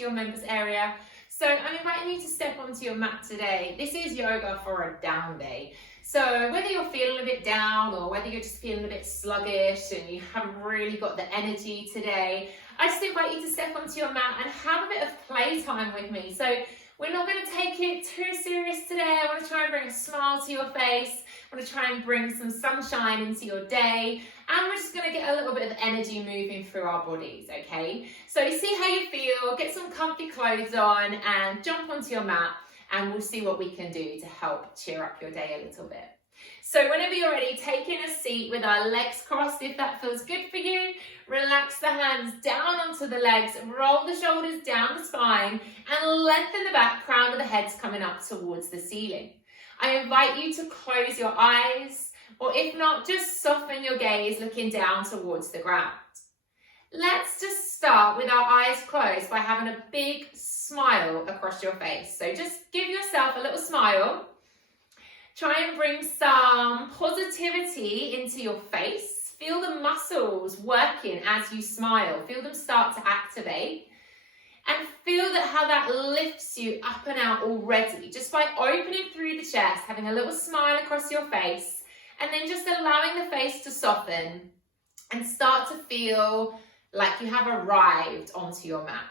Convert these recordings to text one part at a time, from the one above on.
to your members area. So I'm inviting you to step onto your mat today. This is yoga for a down day. So whether you're feeling a bit down or whether you're just feeling a bit sluggish and you haven't really got the energy today, I just invite you to step onto your mat and have a bit of playtime with me. So we're not going to take it too serious today. I want to try and bring a smile to your face. I want to try and bring some sunshine into your day. And we're just going to get a little bit of energy moving through our bodies, okay? So see how you feel, get some comfy clothes on and jump onto your mat and we'll see what we can do to help cheer up your day a little bit. So whenever you're ready, take in a seat with our legs crossed if that feels good for you. Relax the hands down onto the legs, roll the shoulders down the spine and lengthen the back, crown of the head's coming up towards the ceiling. I invite you to close your eyes, or if not, just soften your gaze looking down towards the ground. Let's just start with our eyes closed by having a big smile across your face. So just give yourself a little smile. Try and bring some positivity into your face. Feel the muscles working as you smile. Feel them start to activate. And feel that how that lifts you up and out already. Just by opening through the chest, having a little smile across your face, and then just allowing the face to soften and start to feel like you have arrived onto your mat.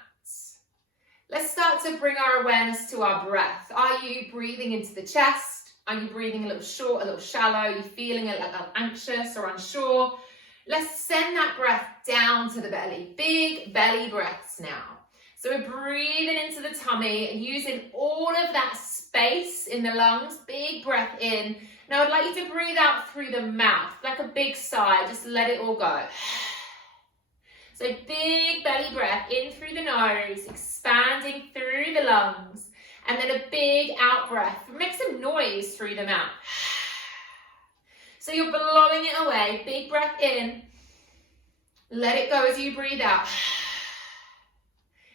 Let's start to bring our awareness to our breath. Are you breathing into the chest? Are you breathing a little short, a little shallow? Are you feeling a little anxious or unsure? Let's send that breath down to the belly. Big belly breaths now. So we're breathing into the tummy and using all of that space in the lungs. Big breath in. Now I'd like you to breathe out through the mouth, like a big sigh. Just let it all go. So big belly breath in through the nose, expanding through the lungs. And then a big out breath. Make some noise through the mouth. So you're blowing it away. Big breath in. Let it go as you breathe out.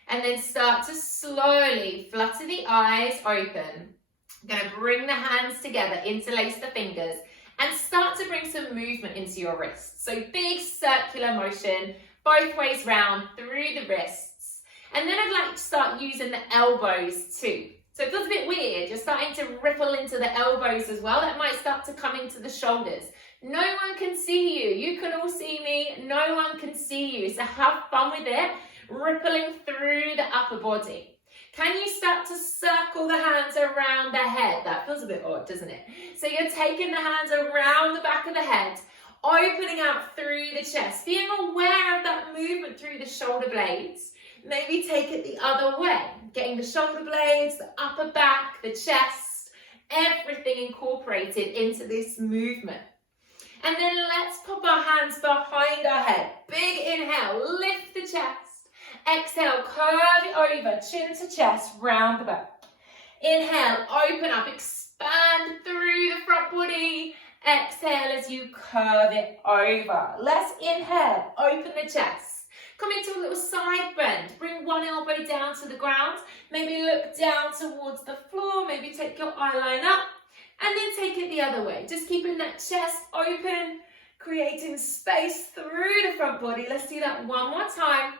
And then start to slowly flutter the eyes open. I'm going to bring the hands together, interlace the fingers, and start to bring some movement into your wrists. So big circular motion, both ways round through the wrists. And then I'd like to start using the elbows too. So it feels a bit weird. You're starting to ripple into the elbows as well. That might start to come into the shoulders. No one can see you. You can all see me. No one can see you. So have fun with it. Rippling through the upper body. Can you start to circle the hands around the head? That feels a bit odd, doesn't it? So you're taking the hands around the back of the head, opening out through the chest, being aware of that movement through the shoulder blades. Maybe take it the other way, getting the shoulder blades, the upper back, the chest, everything incorporated into this movement. And then let's pop our hands behind our head. Big inhale, lift the chest. Exhale, curve it over, chin to chest, round the back. Inhale, open up, expand through the front body. Exhale as you curve it over. Let's inhale, open the chest. Come into a little side bend. Bring one elbow down to the ground. Maybe look down towards the floor. Maybe take your eye line up. And then take it the other way. Just keeping that chest open, creating space through the front body. Let's do that one more time.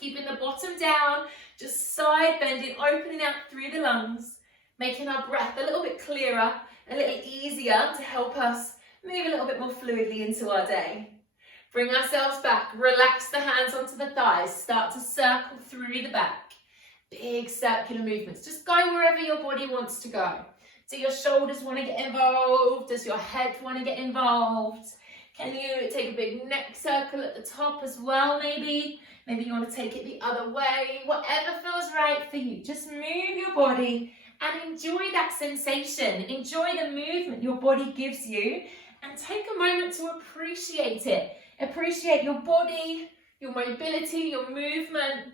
Keeping the bottom down, just side bending, opening out through the lungs, making our breath a little bit clearer, a little easier to help us move a little bit more fluidly into our day. Bring ourselves back, relax the hands onto the thighs, start to circle through the back. Big circular movements, just go wherever your body wants to go. Do your shoulders want to get involved? Does your head want to get involved? Can you take a big neck circle at the top as well, maybe? Maybe you want to take it the other way. Whatever feels right for you. Just move your body and enjoy that sensation. Enjoy the movement your body gives you and take a moment to appreciate it. Appreciate your body, your mobility, your movement,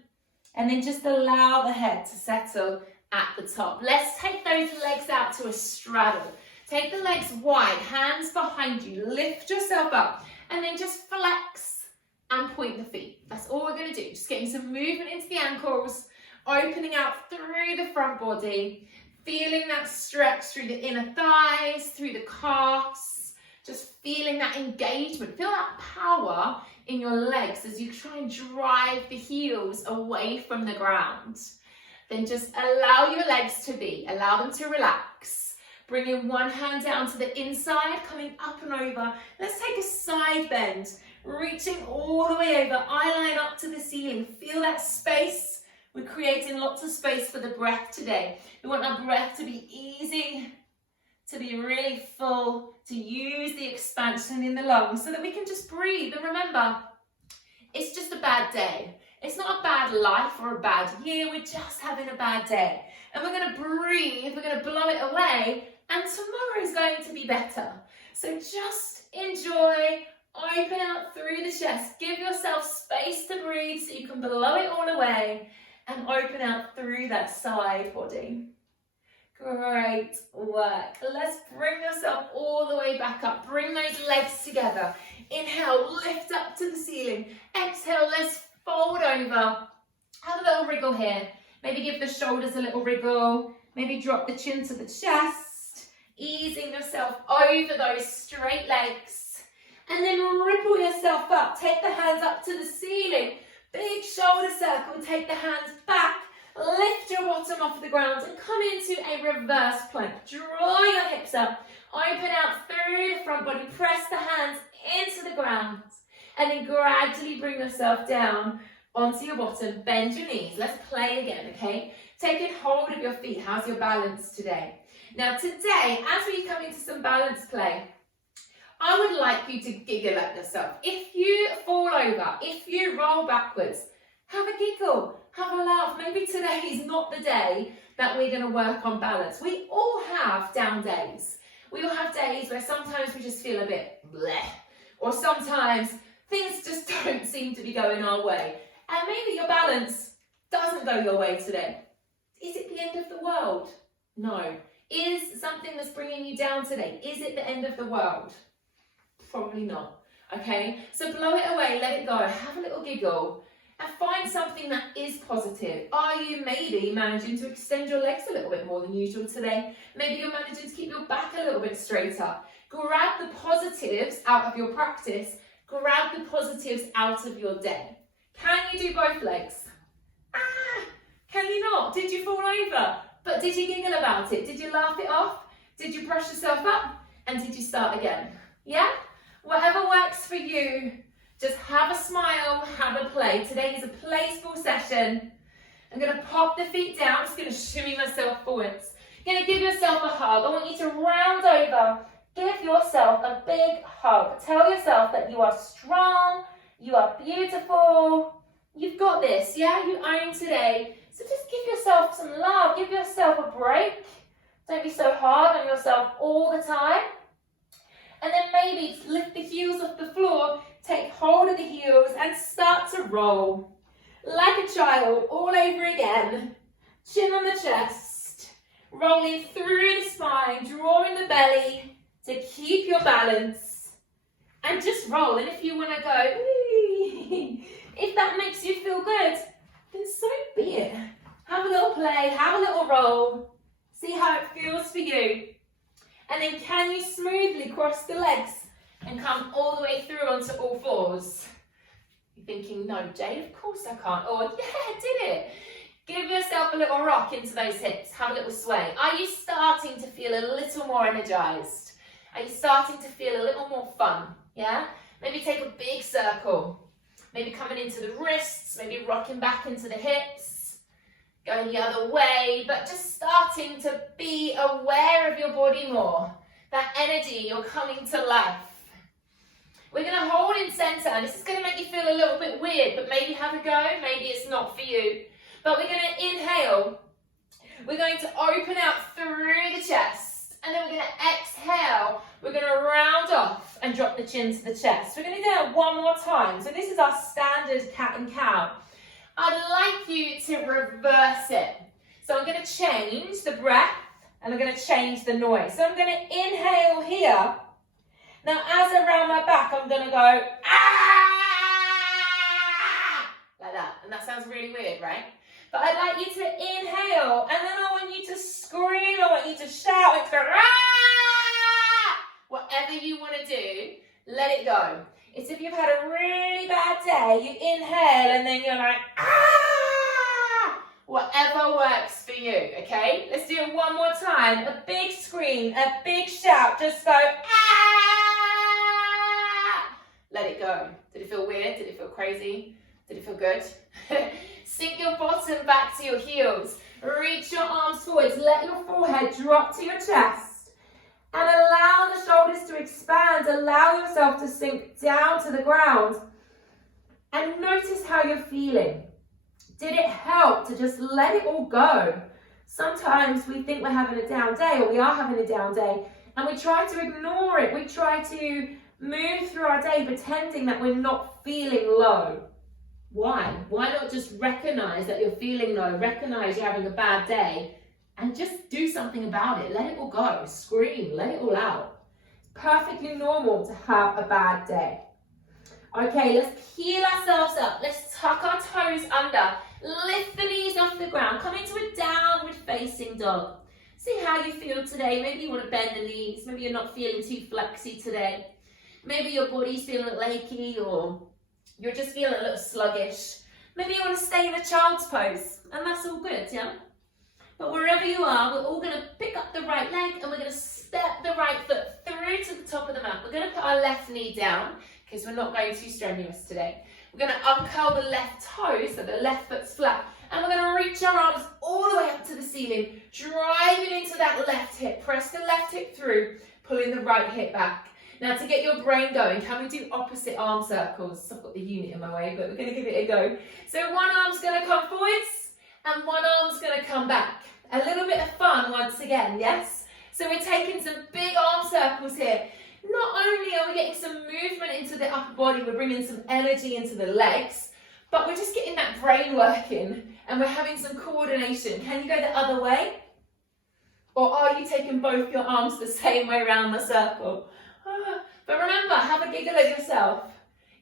and then just allow the head to settle at the top. Let's take those legs out to a straddle. Take the legs wide, hands behind you, lift yourself up, and then just flex and point the feet. That's all we're going to do. Just getting some movement into the ankles, opening out through the front body, feeling that stretch through the inner thighs, through the calves, just feeling that engagement. Feel that power in your legs as you try and drive the heels away from the ground. Then just allow your legs to be, allow them to relax. Bringing one hand down to the inside, coming up and over. Let's take a side bend, reaching all the way over, eye line up to the ceiling. Feel that space. We're creating lots of space for the breath today. We want our breath to be easy, to be really full, to use the expansion in the lungs so that we can just breathe. And remember, it's just a bad day. It's not a bad life or a bad year. We're just having a bad day. And we're going to breathe, we're going to blow it away, and tomorrow is going to be better. So just enjoy, open out through the chest. Give yourself space to breathe so you can blow it all away and open out through that side body. Great work. Let's bring yourself all the way back up. Bring those legs together. Inhale, lift up to the ceiling. Exhale, let's fold over. Have a little wriggle here. Maybe give the shoulders a little wriggle. Maybe drop the chin to the chest. Easing yourself over those straight legs. And then ripple yourself up. Take the hands up to the ceiling. Big shoulder circle. Take the hands back. Lift your bottom off the ground and come into a reverse plank. Draw your hips up. Open out through the front body. Press the hands into the ground. And then gradually bring yourself down onto your bottom. Bend your knees. Let's play again, okay? Taking hold of your feet. How's your balance today? Now today, as we come into some balance play, I would like you to giggle at yourself. If you fall over, if you roll backwards, have a giggle, have a laugh. Maybe today is not the day that we're going to work on balance. We all have down days. We all have days where sometimes we just feel a bit bleh, or sometimes things just don't seem to be going our way. And maybe your balance doesn't go your way today. Is it the end of the world? No. Is something that's bringing you down today, is it the end of the world? Probably not. Okay? So blow it away, let it go, have a little giggle. And find something that is positive. Are you maybe managing to extend your legs a little bit more than usual today? Maybe you're managing to keep your back a little bit straighter. Grab the positives out of your practice. Grab the positives out of your day. Can you do both legs? Can you not? Did you fall over? But did you giggle about it? Did you laugh it off? Did you brush yourself up? And did you start again? Yeah? Whatever works for you. Just have a smile, have a play. Today is a playful session. I'm going to pop the feet down. I'm just going to shimmy myself forwards. You're going to give yourself a hug. I want you to round over. Give yourself a big hug. Tell yourself that you are strong. You are beautiful. You've got this, yeah? You own today. So just give yourself some love. Give yourself a break. Don't be so hard on yourself all the time. And then maybe lift the heels off the floor. Take hold of the heels and start to roll. Like a child, all over again. Chin on the chest. Rolling through the spine, drawing the belly to keep your balance. And just roll. And if you want to go, if that makes you feel good, then so be it. Have a little play, have a little roll. See how it feels for you. And then can you smoothly cross the legs and come all the way through onto all fours? You're thinking, no, Jade, of course I can't. Or, yeah, I did it. Give yourself a little rock into those hips. Have a little sway. Are you starting to feel a little more energized? Are you starting to feel a little more fun? Yeah? Maybe take a big circle. Maybe coming into the wrists. Maybe rocking back into the hips. Going the other way. But just starting to be aware of your body more. That energy, you're coming to life. We're going to hold in center, and this is going to make you feel a little bit weird, but maybe have a go, maybe it's not for you. But we're going to inhale. We're going to open out through the chest, and then we're going to exhale. We're going to round off and drop the chin to the chest. We're going to do that one more time. So this is our standard cat and cow. I'd like you to reverse it. So I'm going to change the breath, and I'm going to change the noise. So I'm going to inhale here. Now, as I round my back, I'm going to go, ah! Like that. And that sounds really weird, right? But I'd like you to inhale, and then I want you to scream, I want you to shout, and go, ah! Whatever you want to do, let it go. It's if you've had a really bad day, you inhale and then you're like, ah! Whatever works for you, okay? Let's do it one more time. A big scream, a big shout. Just go, ah! Let it go. Did it feel weird? Did it feel crazy? Did it feel good? Sink your bottom back to your heels. Reach your arms forwards. Let your forehead drop to your chest. And allow the shoulders to expand. Allow yourself to sink down to the ground. And notice how you're feeling. Did it help to just let it all go? Sometimes we think we're having a down day, or we are having a down day, and we try to ignore it. We try to move through our day pretending that we're not feeling low. Why? Why not just recognize that you're feeling low, recognize you're having a bad day, and just do something about it. Let it all go. Scream. Let it all out. It's perfectly normal to have a bad day. Okay, let's peel ourselves up. Let's tuck our toes under. Lift the knees off the ground. Come into a downward facing dog. See how you feel today. Maybe you want to bend the knees. Maybe you're not feeling too flexy today. Maybe your body's feeling a little achy, or you're just feeling a little sluggish. Maybe you want to stay in a child's pose, and that's all good, yeah? But wherever you are, we're all going to pick up the right leg and we're going to step the right foot through to the top of the mat. We're going to put our left knee down because we're not going too strenuous today. We're going to uncurl the left toe so the left foot's flat. And we're going to reach our arms all the way up to the ceiling, driving into that left hip. Press the left hip through, pulling the right hip back. Now to get your brain going, can we do opposite arm circles? I've got the unit in my way, but we're going to give it a go. So one arm's going to come forwards and one arm's going to come back. A little bit of fun once again, yes? So we're taking some big arm circles here. Not only are we getting some movement into the upper body, we're bringing some energy into the legs, but we're just getting that brain working and we're having some coordination. Can you go the other way? Or are you taking both your arms the same way around the circle? But remember, have a giggle at yourself.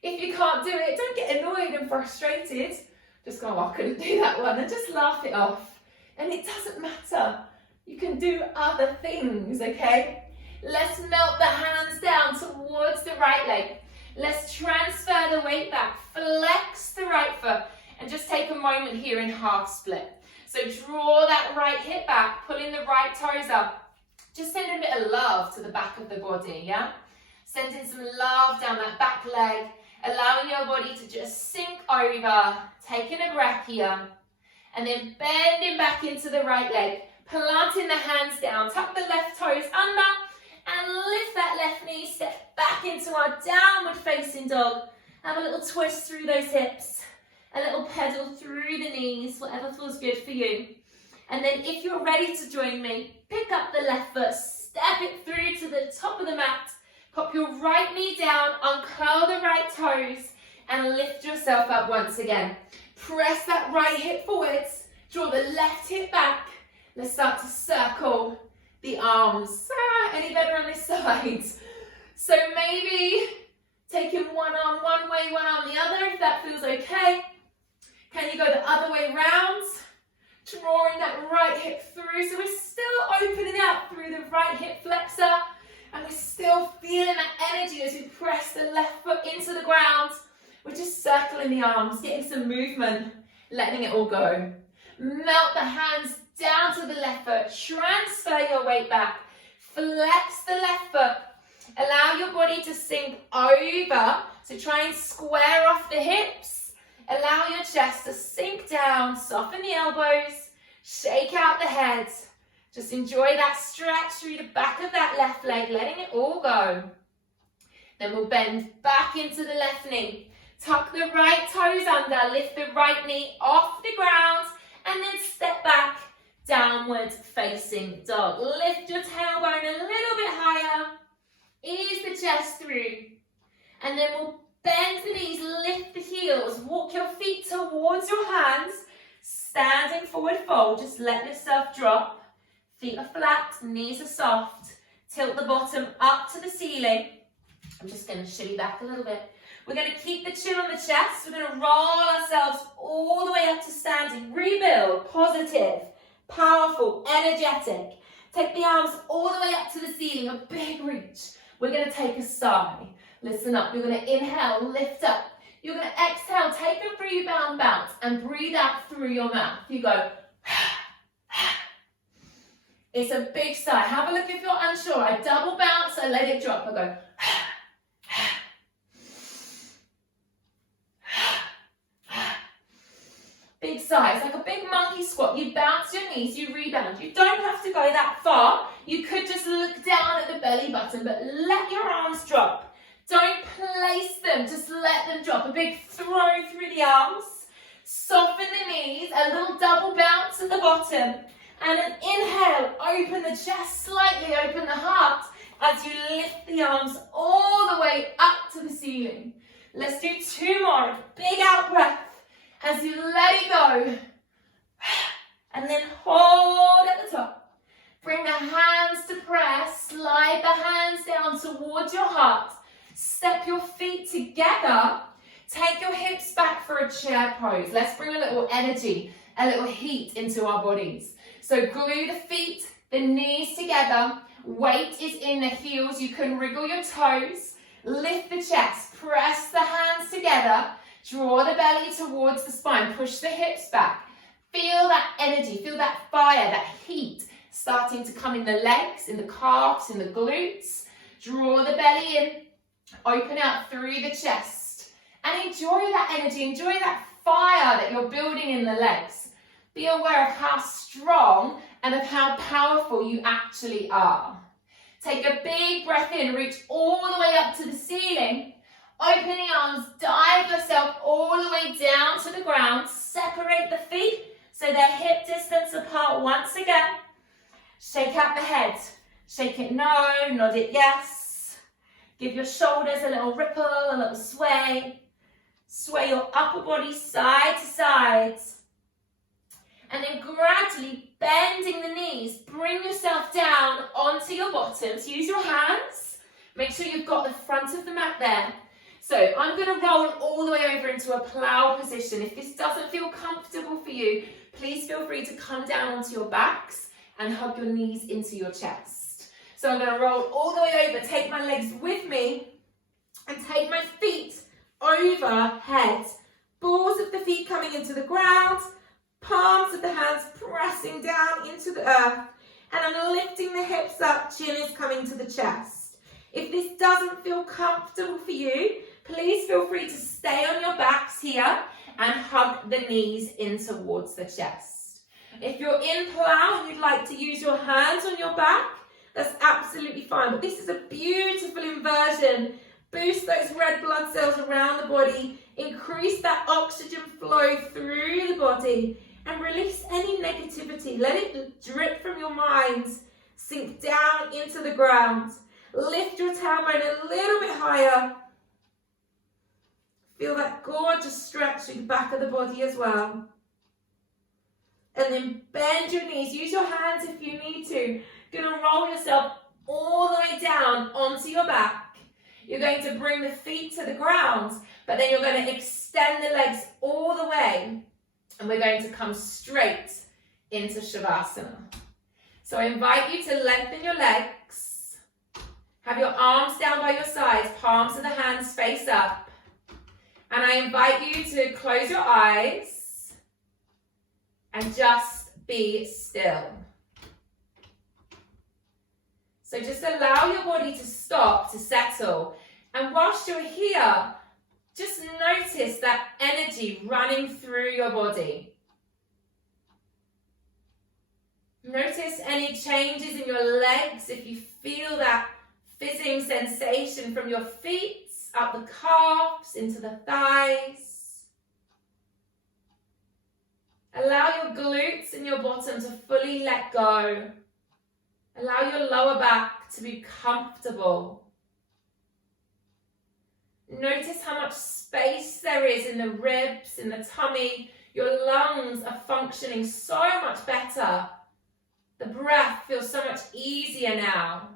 If you can't do it, don't get annoyed and frustrated. Just go, oh, I couldn't do that one, and just laugh it off. And it doesn't matter. You can do other things, okay? Let's melt the hands down towards the right leg. Let's transfer the weight back. Flex the right foot. And just take a moment here in half split. So draw that right hip back, pulling the right toes up. Just send a bit of love to the back of the body, yeah? Sending some love down that back leg. Allowing your body to just sink over. Taking a breath here. And then bending back into the right leg. Planting the hands down. Tuck the left toes under. And lift that left knee. Step back into our downward facing dog. Have a little twist through those hips. A little pedal through the knees. Whatever feels good for you. And then if you're ready to join me, pick up the left foot. Step it through to the top of the mat. Pop your right knee down. Uncurl the right toes. And lift yourself up once again. Press that right hip forwards. Draw the left hip back. Let's start to circle the arms. Any better on this side? So maybe taking one arm one way, one arm the other, if that feels okay. Can you go the other way round? Drawing that right hip through. So we're still opening out through the right hip flexor. And we're still feeling that energy as we press the left foot into the ground. We're just circling the arms, getting some movement, letting it all go. Melt the hands down to the left foot. Transfer your weight back. Flex the left foot. Allow your body to sink over. So try and square off the hips. Allow your chest to sink down. Soften the elbows. Shake out the head. Just enjoy that stretch through the back of that left leg, letting it all go. Then we'll bend back into the left knee. Tuck the right toes under, lift the right knee off the ground, and then step back, downward facing dog. Lift your tailbone a little bit higher, ease the chest through, and then we'll bend the knees, lift the heels, walk your feet towards your hands, standing forward fold, just let yourself drop. Feet are flat, knees are soft, tilt the bottom up to the ceiling. I'm just going to shimmy back a little bit. We're going to keep the chin on the chest. We're going to roll ourselves all the way up to standing. Rebuild, positive, powerful, energetic. Take the arms all the way up to the ceiling, a big reach. We're going to take a sigh. Listen up. You're going to inhale, lift up. You're going to exhale, take a rebound bounce and breathe out through your mouth. You go. It's a big sigh. Have a look if you're unsure. I double bounce, I let it drop. I go. Big sigh. It's like a big monkey squat. You bounce your knees, you rebound. You don't have to go that far. You could just look down at the belly button, but let your arms drop. Don't place them, just let them drop. A big throw through the arms. Soften the knees, a little double bounce at the bottom. And an inhale, open the chest slightly, open the heart as you lift the arms all the way up to the ceiling. Let's do 2 more. Big out breath as you let it go. And then hold at the top. Bring the hands to press. Slide the hands down towards your heart. Step your feet together. Take your hips back for a chair pose. Let's bring a little energy, a little heat into our bodies. So glue the feet, the knees together. Weight is in the heels. You can wriggle your toes. Lift the chest. Press the hands together. Draw the belly towards the spine. Push the hips back. Feel that energy. Feel that fire, that heat starting to come in the legs, in the calves, in the glutes. Draw the belly in. Open out through the chest. And enjoy that energy. Enjoy that fire that you're building in the legs. Be aware of how strong and of how powerful you actually are. Take a big breath in, reach all the way up to the ceiling. Open the arms, dive yourself all the way down to the ground. Separate the feet so they're hip distance apart once again. Shake out the head. Shake it no, nod it yes. Give your shoulders a little ripple, a little sway. Sway your upper body side to side. And then gradually bending the knees, bring yourself down onto your bottoms. Use your hands. Make sure you've got the front of the mat there. So I'm going to roll all the way over into a plow position. If this doesn't feel comfortable for you, please feel free to come down onto your backs and hug your knees into your chest. So I'm going to roll all the way over, take my legs with me and take my feet overhead. Balls of the feet coming into the ground. Palms of the hands pressing down into the earth. And I'm lifting the hips up, chin is coming to the chest. If this doesn't feel comfortable for you, please feel free to stay on your backs here and hug the knees in towards the chest. If you're in plow and you'd like to use your hands on your back, that's absolutely fine. But this is a beautiful inversion. Boost those red blood cells around the body. Increase that oxygen flow through the body. And release any negativity. Let it drip from your mind. Sink down into the ground. Lift your tailbone a little bit higher. Feel that gorgeous stretch through the back of the body as well. And then bend your knees. Use your hands if you need to. You're going to roll yourself all the way down onto your back. You're going to bring the feet to the ground, but then you're going to extend the legs all the way. And we're going to come straight into Shavasana. So I invite you to lengthen your legs. Have your arms down by your sides, palms of the hands face up. And I invite you to close your eyes and just be still. So just allow your body to stop, to settle. And whilst you're here, just notice that energy running through your body. Notice any changes in your legs if you feel that fizzing sensation from your feet, up the calves, into the thighs. Allow your glutes and your bottom to fully let go. Allow your lower back to be comfortable. Notice how much space there is in the ribs, in the tummy. Your lungs are functioning so much better. The breath feels so much easier now.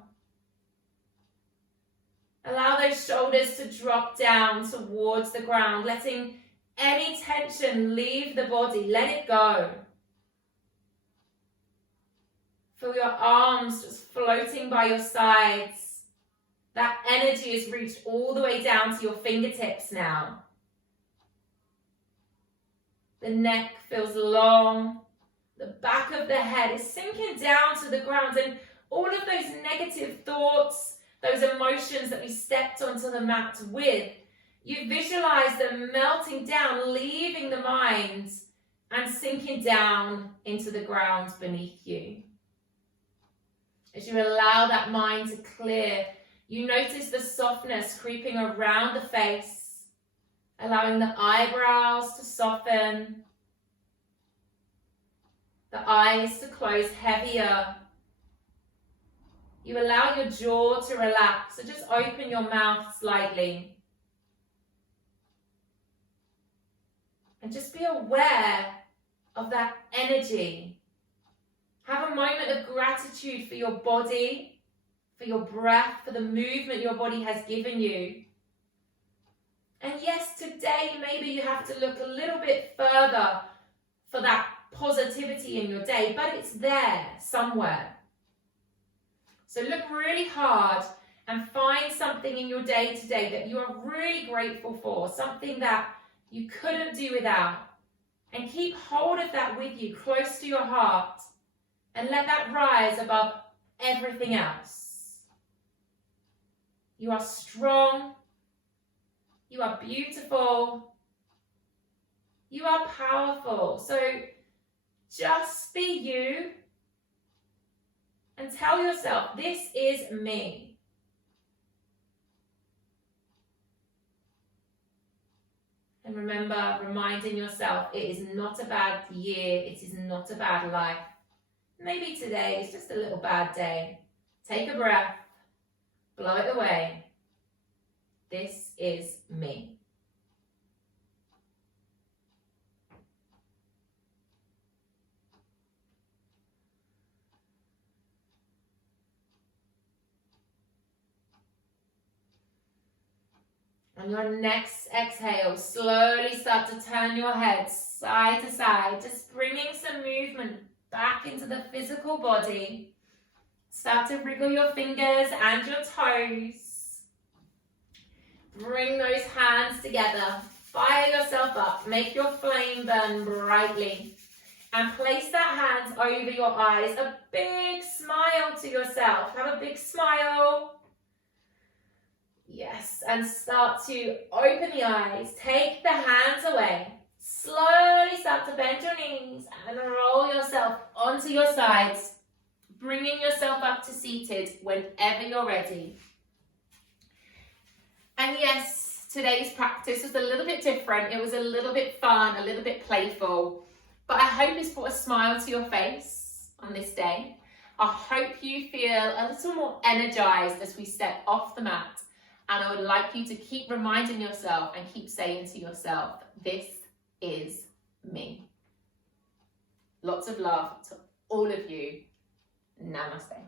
Allow those shoulders to drop down towards the ground, letting any tension leave the body. Let it go. Feel your arms just floating by your sides. That energy is reached all the way down to your fingertips now. The neck feels long. The back of the head is sinking down to the ground, and all of those negative thoughts, those emotions that we stepped onto the mat with, you visualize them melting down, leaving the mind and sinking down into the ground beneath you. As you allow that mind to clear, you notice the softness creeping around the face, allowing the eyebrows to soften, the eyes to close heavier. You allow your jaw to relax, so just open your mouth slightly. And just be aware of that energy. Have a moment of gratitude for your body, for your breath, for the movement your body has given you. And yes, today maybe you have to look a little bit further for that positivity in your day, but it's there somewhere. So look really hard and find something in your day today that you are really grateful for, something that you couldn't do without. And keep hold of that with you, close to your heart, and let that rise above everything else. You are strong. You are beautiful. You are powerful. So just be you and tell yourself, this is me. And remember, reminding yourself, it is not a bad year. It is not a bad life. Maybe today is just a little bad day. Take a breath, blow it away. This is me. On your next exhale, slowly start to turn your head side to side, just bringing some movement back into the physical body. Start to wriggle your fingers and your toes. Bring those hands together. Fire yourself up. Make your flame burn brightly. And place that hand over your eyes. A big smile to yourself. Have a big smile. Yes, and start to open the eyes. Take the hands away. Slowly start to bend your knees and roll yourself onto your sides, bringing yourself up to seated whenever you're ready. And yes, today's practice was a little bit different. It was a little bit fun, a little bit playful, but I hope it's brought a smile to your face on this day. I hope you feel a little more energized as we step off the mat. And I would like you to keep reminding yourself and keep saying to yourself, this is me. Lots of love to all of you. Namaste.